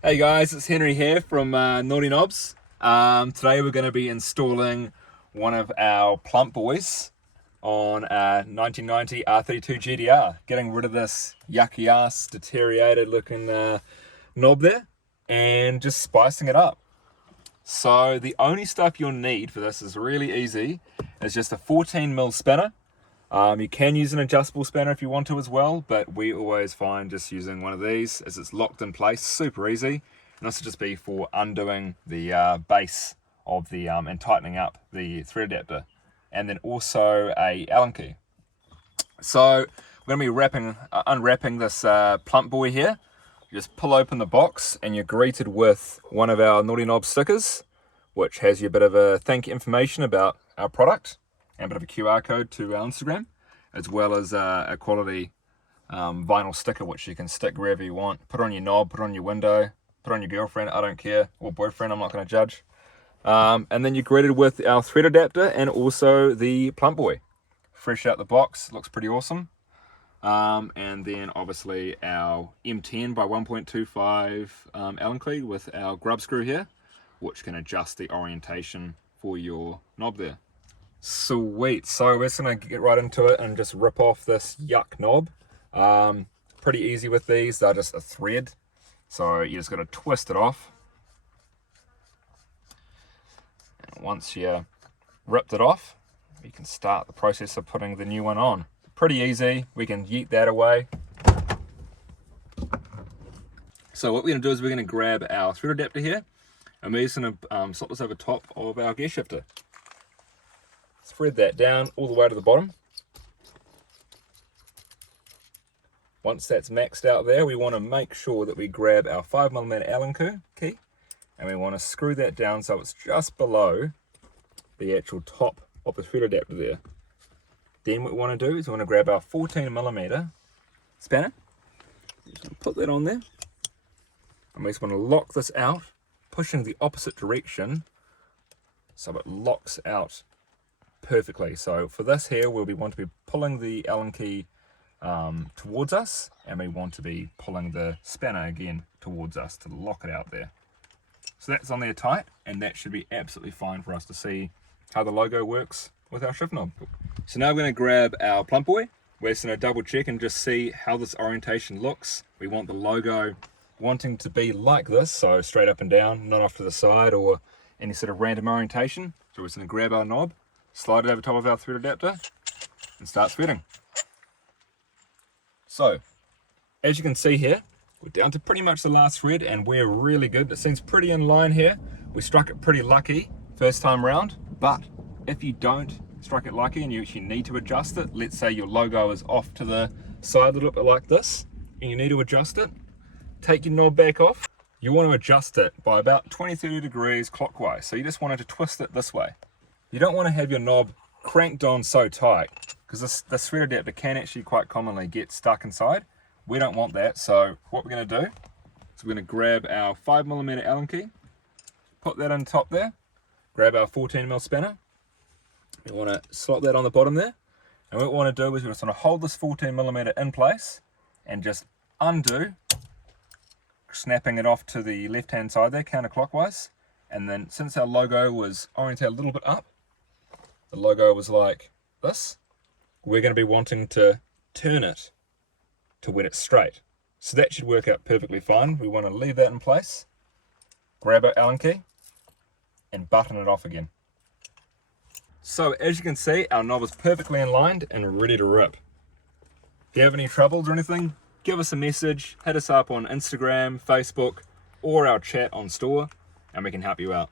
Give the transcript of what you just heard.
Hey guys, it's Henry here from Naughty Knobs. Today we're going to be installing one of our Plump Boys on a 1990 R32 GTR. Getting rid of this yucky ass, deteriorated looking knob there and just spicing it up. So the only stuff you'll need for this is really easy. It's just a 14mm spinner. You can use an adjustable spanner if you want to as well, but we always find just using one of these as it's locked in place, super easy. And this will just be for undoing the base of the and tightening up the thread adapter, and then also a Allen key. So we're going to be unwrapping this Plump Boy here. You just pull open the box and you're greeted with one of our Naughty Knobs stickers, which has you a bit of a thank you information about our product and a bit of a QR code to our Instagram, as well as a quality vinyl sticker which you can stick wherever you want. Put on your knob, put on your window, put on your girlfriend, I don't care, or boyfriend, I'm not going to judge. And then you're greeted with our thread adapter and also the Plump Boy. Fresh out the box, looks pretty awesome. And then obviously our M10 by 1.25 Allen key with our grub screw here, which can adjust the orientation for your knob there. Sweet, so we're just going to get right into it and just rip off this yuck knob. Pretty easy with these, they're just a thread, so you just got to twist it off. And once you ripped it off, you can start the process of putting the new one on. Pretty easy, we can yeet that away. So what we're going to do is we're going to grab our thread adapter here, and we're just going to slot this over top of our gear shifter. Thread that down all the way to the bottom. Once that's maxed out there, we want to make sure that we grab our 5mm Allen key and we want to screw that down so it's just below the actual top of the thread adapter there. Then what we want to do is we want to grab our 14mm spanner. Just want to put that on there. And we just want to lock this out, pushing the opposite direction so it locks out perfectly. So for this here, we want to be pulling the Allen key towards us, and we want to be pulling the spanner again towards us to lock it out there. So that's on there tight, and that should be absolutely fine for us to see how the logo works with our shift knob. So now we're going to grab our Plump Boy. We're just going to double check and just see how this orientation looks. We want the logo wanting to be like this, so straight up and down, not off to the side or any sort of random orientation. So we're just going to grab our knob, slide it over top of our thread adapter and start threading. So as you can see here, we're down to pretty much the last thread and we're really good. It seems pretty in line here. We struck it pretty lucky first time round, but if you don't strike it lucky and you actually need to adjust it, let's say your logo is off to the side a little bit like this and you need to adjust it, take your knob back off. You want to adjust it by about 20-30 degrees clockwise, so you just wanted to twist it this way. You don't want to have your knob cranked on so tight, because this thread adapter can actually quite commonly get stuck inside. We don't want that, so what we're going to do is we're going to grab our 5mm Allen key, put that on top there, grab our 14mm spanner. We want to slot that on the bottom there, and what we want to do is we just want to hold this 14mm in place and just undo, snapping it off to the left hand side there counterclockwise. And then since our logo was oriented a little bit up, the logo was like this, we're going to be wanting to turn it to when it's straight. So that should work out perfectly fine. We want to leave that in place, grab our Allen key and button it off again. So as you can see, our knob is perfectly aligned and ready to rip. If you have any troubles or anything, give us a message, hit us up on Instagram, Facebook, or our chat on store, and we can help you out.